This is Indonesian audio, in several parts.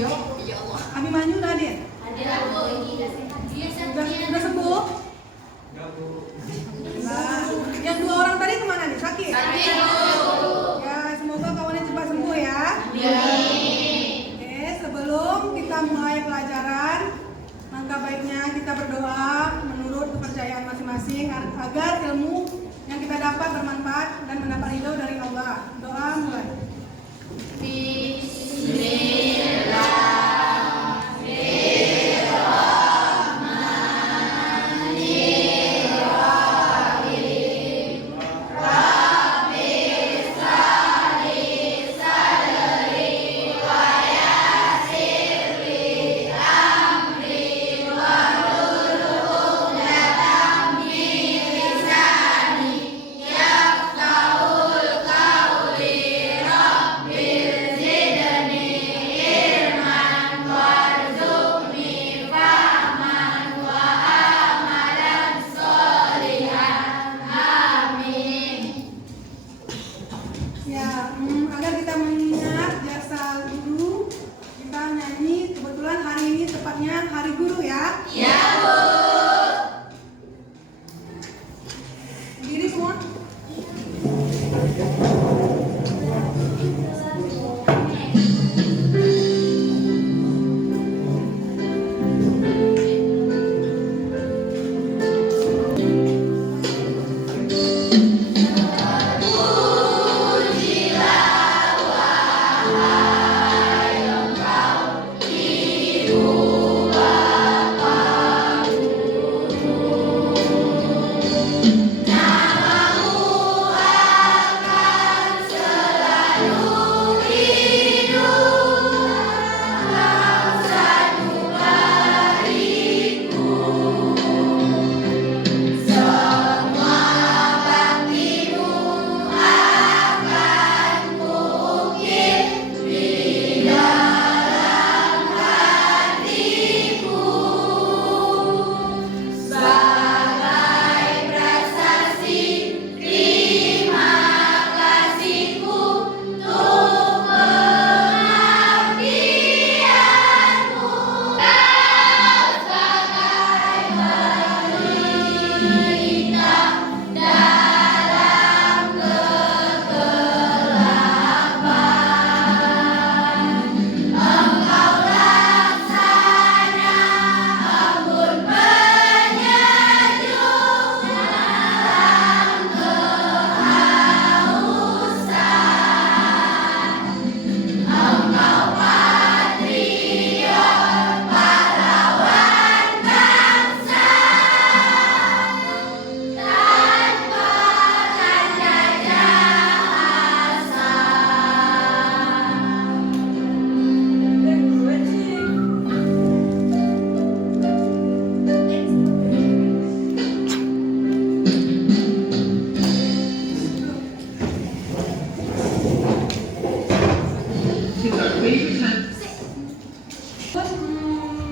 Ya Allah. Abimanyu udah hadir? Ada Bu. Udah sembuh? Nah, yang 2 orang tadi kemana nih? Sakit? Sakit, Bu. Ya, semoga kawannya cepat sembuh ya. Oke, sebelum kita mulai pelajaran, langkah baiknya kita berdoa menurut kepercayaan masing-masing agar ilmu yang kita dapat bermanfaat dan mendapat ridho dari Allah. Doa mulai. Ya, agar kita mengingat jasa guru, kita nyanyi. Kebetulan hari ini tepatnya hari guru ya. Iya, Bu. Berdiri semua.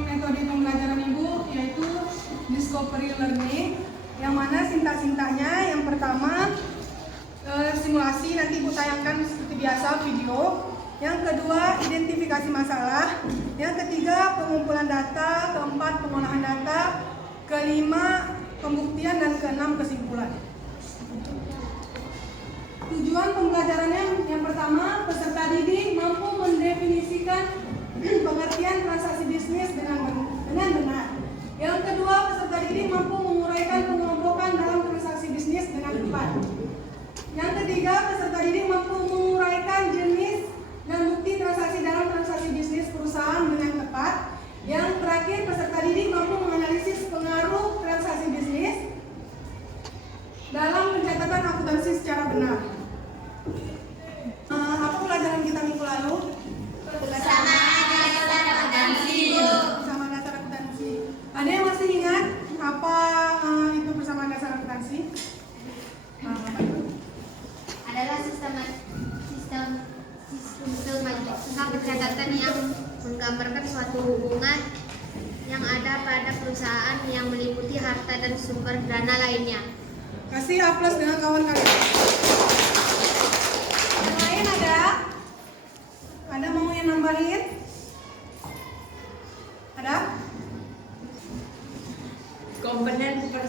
Metode pembelajaran Ibu yaitu discovery learning, yang mana sinta-sintanya yang pertama simulasi, nanti Ibu tayangkan seperti biasa video. Yang kedua identifikasi masalah. Yang ketiga pengumpulan data. Keempat pengolahan data. Kelima pembuktian, dan keenam kesimpulan. Tujuan pembelajarannya yang pertama, peserta didik mampu mendefinisikan pengertian transaksi bisnis dengan benar. Yang kedua, peserta didik mampu menguraikan pengelompokan dalam transaksi bisnis dengan tepat. Yang ketiga, peserta didik mampu menguraikan jenis dan bukti transaksi dalam transaksi bisnis perusahaan dengan tepat. Yang terakhir, peserta didik mampu menganalisis pengaruh transaksi bisnis dalam pencatatan akuntansi secara benar. Apa pelajaran kita minggu lalu? Bersama dasar akuntansi, Bu. Bersama dasar akuntansi. Ada yang masih ingat apa itu bersama dasar akuntansi? Apa itu? Adalah sistem pencatatan yang menggambarkan suatu hubungan yang ada pada perusahaan yang meliputi harta dan sumber dana lainnya. Kasih A+ dengan kawan kalian. Yang lain ada? Ada mau yang nambahin?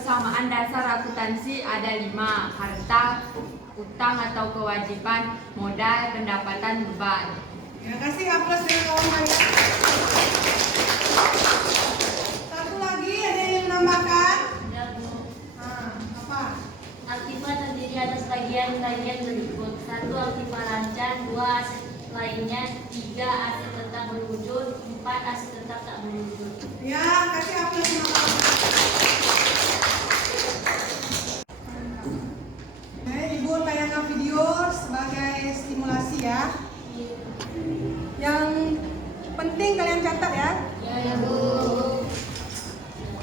kesamaan dasar akuntansi ada 5: harta, utang atau kewajiban, modal, pendapatan, beban. Ya, kasih aplaus dari kawan kalian. Satu lagi, ada yang menambahkan? Ya, Bu. Apa? Aktiva terdiri atas bagian-bagian berikut: 1. Aktiva lancar, 2. aset lainnya, 3. aset tetap berwujud, 4. aset tetap tak berwujud. Ya, kasih aplaus sama kawan. Ibu tayangkan video sebagai stimulasi ya. Yang penting kalian catat ya. Ya, Bu.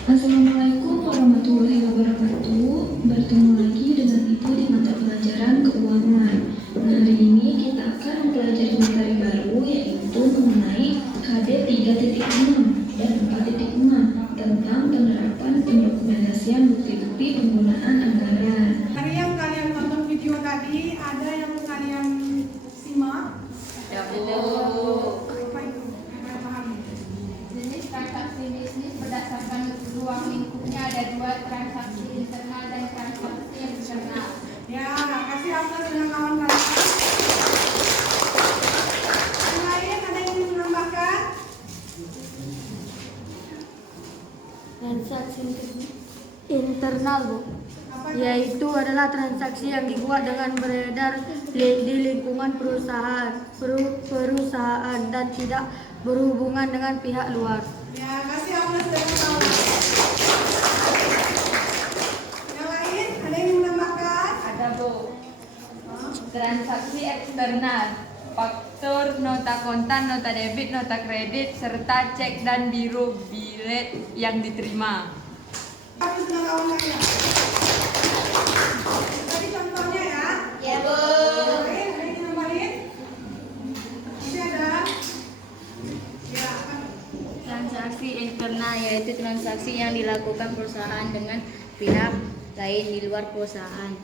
Assalamualaikum warahmatullahi wabarakatuh. Bertemu lagi dengan Ibu di mata pelajaran keuangan. Hari ini kita akan mempelajari materi baru, yaitu mengenai KD 3.6 dan 4.6 tentang penerapan pendokumentasian bukti-bukti penggunaan anggaran. Hari yang kalian tonton video tadi, ada yang kalian simak? Ya, Bu. Apa itu? Kalian pahami? Jenis transaksi bisnis berdasarkan ruang lingkupnya ada 2: transaksi internal dan transaksi eksternal. Ya, kasih aplaus dengan kawan kalian. Yang lain ada yang ingin menambahkan? Transaksi internal, Bu, Apa itu? yaitu adalah transaksi yang dibuat dengan beredar di lingkungan perusahaan dan tidak berhubungan dengan pihak luar. Ya, kasih aplaus dengan kawan. Yang lain ada yang ingin menambahkan? Ada, Bu. Transaksi eksternal, faktur, nota kontan, nota debit, nota kredit, serta cek dan biru bilet yang diterima. Aplaus dengan kawan kalian. Tadi contohnya ya. Ya, Bu. Yang lain ada yang ingin nambahin? Masih ada? Ya, apa? Transaksi internal yaitu transaksi yang dilakukan perusahaan dengan pihak lain di luar perusahaan.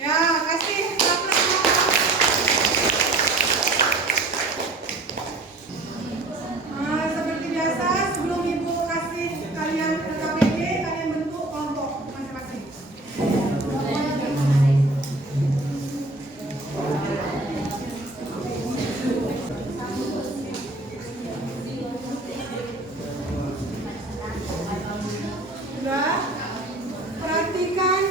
Ya, kasih aplaus. Seperti biasa, sebelum Ibu kasih kalian KPD, kalian bentuk kelompok masing-masing. Sudah? Perhatikan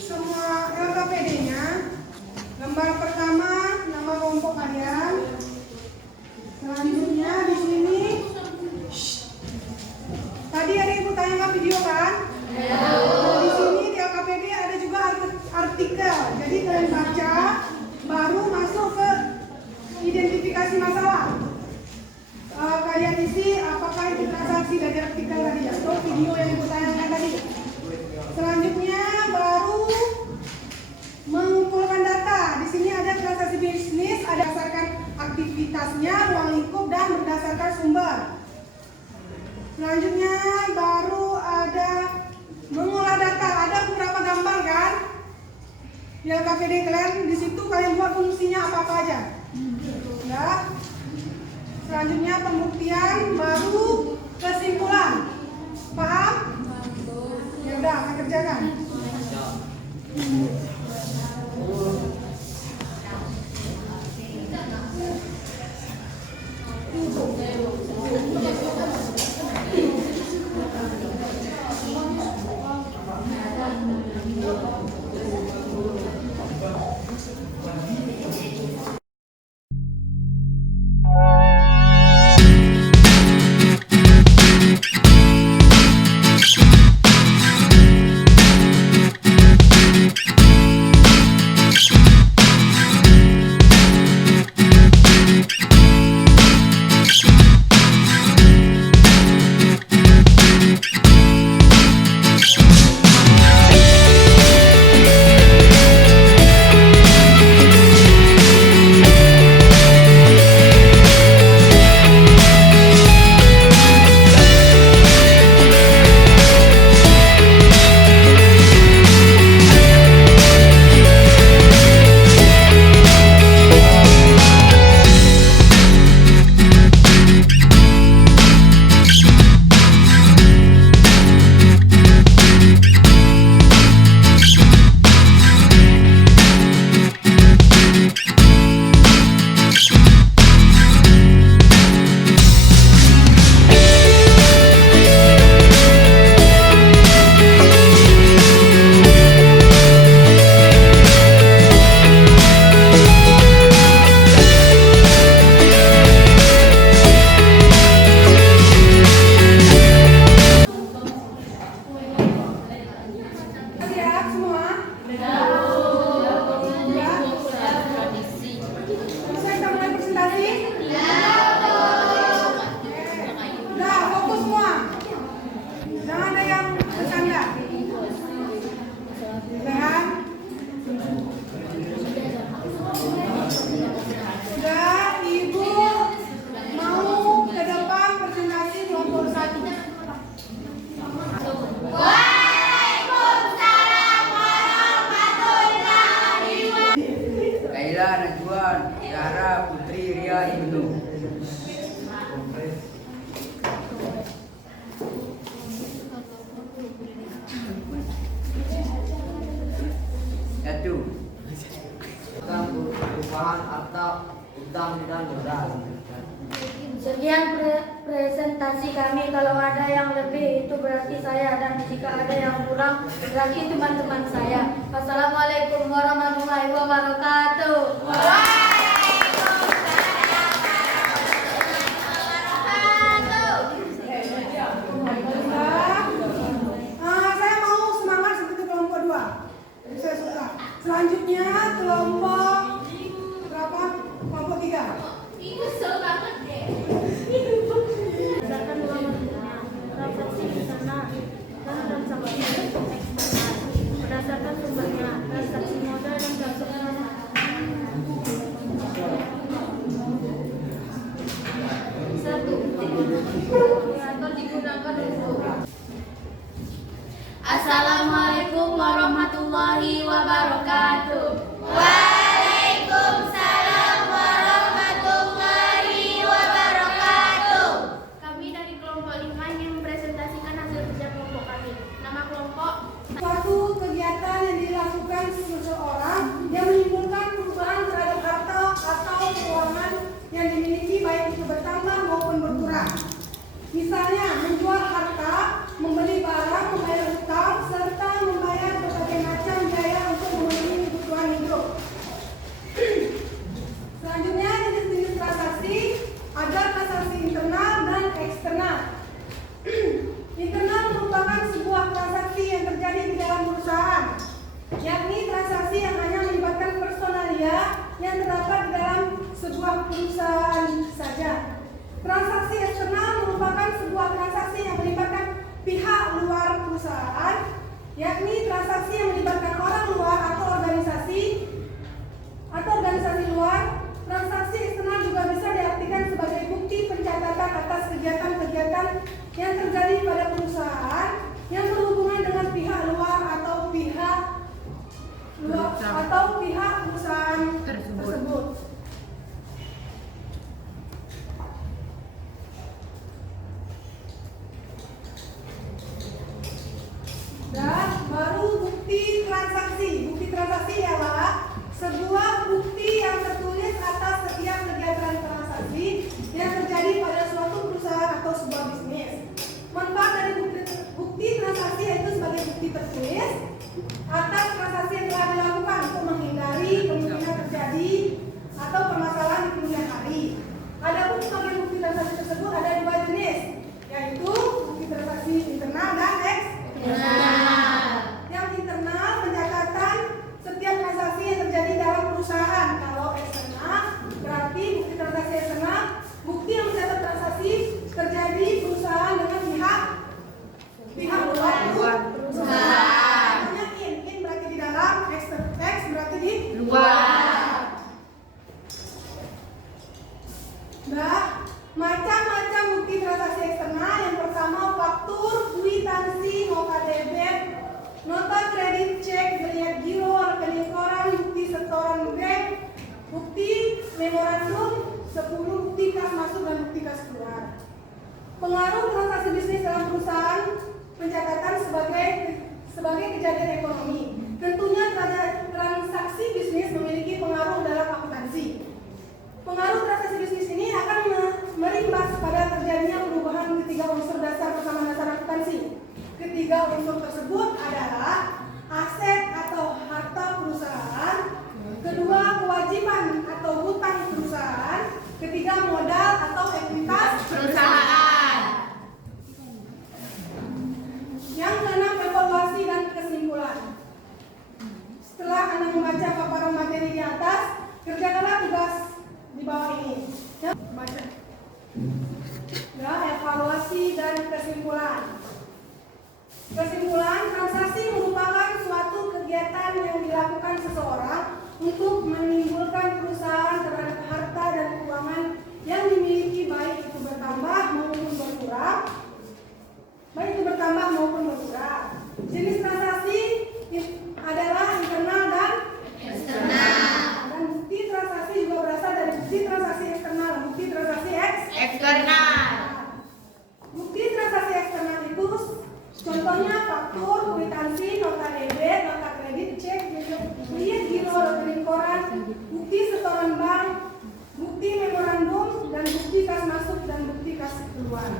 semua LKPD-nya. Lembar pertama nama kelompok kalian. Selanjutnya di sini. Tadi ada Ibu tayangkan video kan? Di sini di LKPD ada juga artikel. Jadi kalian baca, baru masuk ke identifikasi masalah. Kalian isi apakah itu transaksi dari artikel tadi atau video yang Ibu tayangkan tadi. Selanjutnya baru mengumpulkan data. Di sini ada transaksi bisnis, ada berdasarkan aktivitasnya, ruang lingkup, dan berdasarkan sumber. Selanjutnya baru ada mengolah data. Ada beberapa gambar kan? Di LKPD kalian, di situ kalian buat fungsinya apa-apa aja. Ya. Selanjutnya pembuktian, baru kesimpulan. Paham? Ya udah, akan kerjakan. Ria Ibnu. Satu. Perubahan atau utang dan modal. Sekian presentasi kami. Kalau ada yang lebih itu berarti saya, dan jika ada yang kurang berarti teman-teman saya. Wassalamualaikum warahmatullahi wabarakatuh. Saya mau semangat seperti kelompok 2. Saya suka. Selanjutnya kelompok berapa? Kelompok 3. Berdasarkan dua bentuknya, transaksi internal dan transaksi eksternal. Berdasarkan sumbernya, transaksi modal dan transaksi satu. Kalkulator digunakan untuk Assalamualaikum warahmatullahi wabarakatuh. Waalaikumsalam warahmatullahi wabarakatuh. Kami dari kelompok 5 ingin mempresentasikan hasil kerja kelompok kami. Nama kelompok Suatu kegiatan yang dilakukan seseorang yang menimbulkan perubahan terhadap harta atau keuangan yang dimiliki, baik itu bertambah maupun berkurang. Misalnya menjual harta, membeli barang, membayar hutang, serta membayar berbagai macam biaya untuk memenuhi kebutuhan hidup. Selanjutnya jenis-jenis transaksi, ada transaksi internal dan eksternal. Internal merupakan sebuah transaksi yang terjadi di dalam perusahaan, yakni transaksi yang hanya melibatkan personalia yang terdapat di dalam sebuah perusahaan saja. Transaksi eksternal merupakan sebuah transaksi yang melibatkan pihak luar perusahaan, yakni transaksi yang melibatkan orang luar atau organisasi luar. Transaksi eksternal juga bisa diartikan sebagai bukti pencatatan atas kegiatan-kegiatan yang terjadi pada perusahaan yang berhubungan dengan pihak luar atau pihak perusahaan tersebut. Dan baru bukti transaksi. Bukti transaksi ialah sebuah bukti yang tertulis atas setiap kegiatan transaksi yang terjadi pada suatu perusahaan atau sebuah bisnis. Manfaat dari bukti transaksi yaitu sebagai bukti tertulis atas transaksi yang telah dilakukan untuk menghindari kemungkinan terjadi atau permasalahan di kemudian hari. Adapun sebagai bukti transaksi tersebut ada 2 jenis, yaitu bukti transaksi internal dan eksternal. Yang internal pencatatan setiap transaksi yang terjadi dalam perusahaan. Kalau eksternal berarti bukti transaksi eksternal, bukti yang mencatat transaksi terjadi perusahaan dengan pihak luar perusahaan. Artinya in berarti di dalam, X berarti di luar. Nah, macam-macam bukti transaksi eksternal. Yang pertama faktur, kwitansi, nota debit, nota kredit, cek, beliat giro, rekening koran, bukti setoran bank, bukti memorandum, 10 bukti kas masuk dan bukti kas keluar. Pengaruh transaksi bisnis dalam perusahaan, pencatatan sebagai kejadian ekonomi. Tentunya transaksi bisnis memiliki pengaruh dalam akuntansi. Pengaruh transaksi bisnis ini akan merimbas pada terjadinya perubahan ketiga unsur dasar persamaan dasar akuntansi. Ketiga unsur tersebut adalah aset atau harta perusahaan, kedua kewajiban atau hutang perusahaan, ketiga modal atau ekuitas perusahaan. Yang keenam, evaluasi dan kesimpulan. Setelah Anda membaca paparan materi di atas, kerjakanlah tugas di bawah ini. Baca. Ya, evaluasi dan kesimpulan. Kesimpulan, transaksi merupakan suatu kegiatan yang dilakukan seseorang untuk menimbulkan perusahaan terhadap harta dan keuangan yang dimiliki, baik itu bertambah maupun berkurang. Jenis transaksi adalah internal dan eksternal. Dan bukti transaksi juga berasal dari bukti transaksi eksternal. eksternal. Bukti transaksi eksternal itu contohnya faktur, kwitansi, nota debit, nota kredit, cek, lihat giro, rekening koran, bukti setoran bank, bukti memorandum, dan bukti kas masuk dan bukti kas keluar.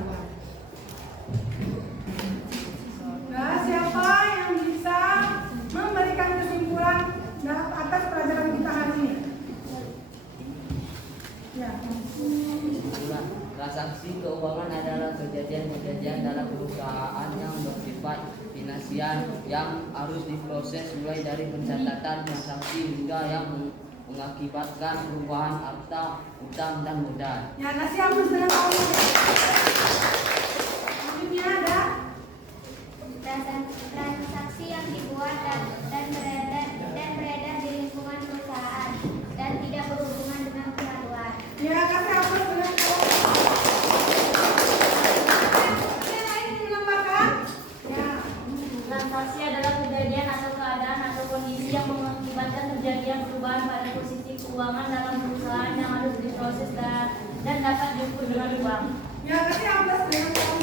Nah, siapa yang bisa memberikan kesimpulan atas pelajaran kita hari ini? Ya. Kesimpulan, transaksi keuangan adalah kejadian-kejadian dalam perusahaan yang bersifat finansial yang harus diproses mulai dari pencatatan transaksi hingga yang mengakibatkan perubahan harta, utang, dan modal. Ya, nasi hapus dengan kamu. Selanjutnya ada Transaksi yang dibuat dan beredar di lingkungan perusahaan dan tidak berhubungan dengan pihak luar. ya kasih hapus dengan kamu. Yang lain ingin menambahkan? Ya. Transaksi adalah kejadian atau keadaan atau kondisi yang mengakibatkan terjadinya perubahan pada posisi keuangan dalam perusahaan yang harus diproses dan dapat diukur dengan uang. Ya kasih hapus dengan kamu.